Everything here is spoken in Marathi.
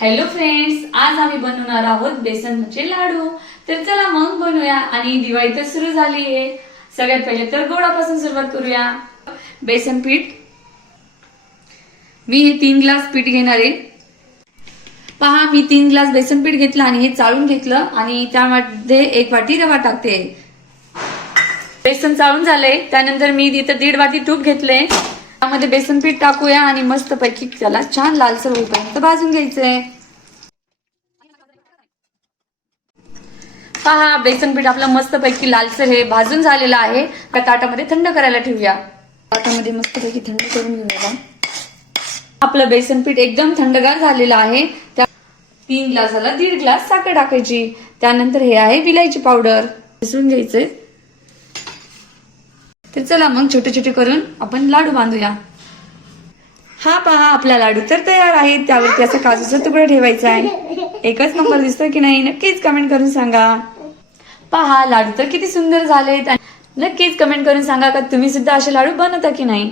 हॅलो फ्रेंड्स आज आम्ही बनवणार आहोत बेसनचे लाडू. तर चला मग बनवूया आणि दिवाळी तर सुरू झाली आहे. सगळ्यात पहिले तर गोडापासून सुरुवात करूया. बेसन पीठ. मी हे तीन ग्लास पीठ घेणार आहे. पहा मी तीन ग्लास बेसन पीठ घेतलं आणि हे चाळून घेतलं आणि त्यामध्ये एक वाटी रवा टाकते. बेसन चाळून झालंय. त्यानंतर मी तिथं दीड वाटी तूप घेतले त्यामध्ये बेसन पीठ टाकूया आणि मस्त पैकी त्याला छान लालसर होईपर्यंत भाजून घ्यायचंय. पहा बेसन पीठ आपलं मस्त पैकी लालसर हे भाजून झालेलं आहे. त्या ताटामध्ये थंड करायला ठेवूया. ताटामध्ये मस्त पैकी थंड करून घेऊया आपलं बेसन पीठ एकदम थंडगार झालेलं आहे. त्या तीन ग्लासाला दीड ग्लास साखर टाकायची. त्यानंतर हे आहे विलायची पावडर. मिसळून घ्यायचे तर चला मग छोटे छोटे करून आपण लाडू बांधूया. हा पहा आपला लाडू तर तयार आहे. त्यावरती असा काजूचा तुकडा ठेवायचा आहे. एकच नंबर दिसतोय की नाही नक्कीच कमेंट करून सांगा. पहा लाडू तर किती सुंदर झालेत. नक्कीच कमेंट करून सांगा का तुम्ही सुद्धा असे लाडू बनवता की नाही?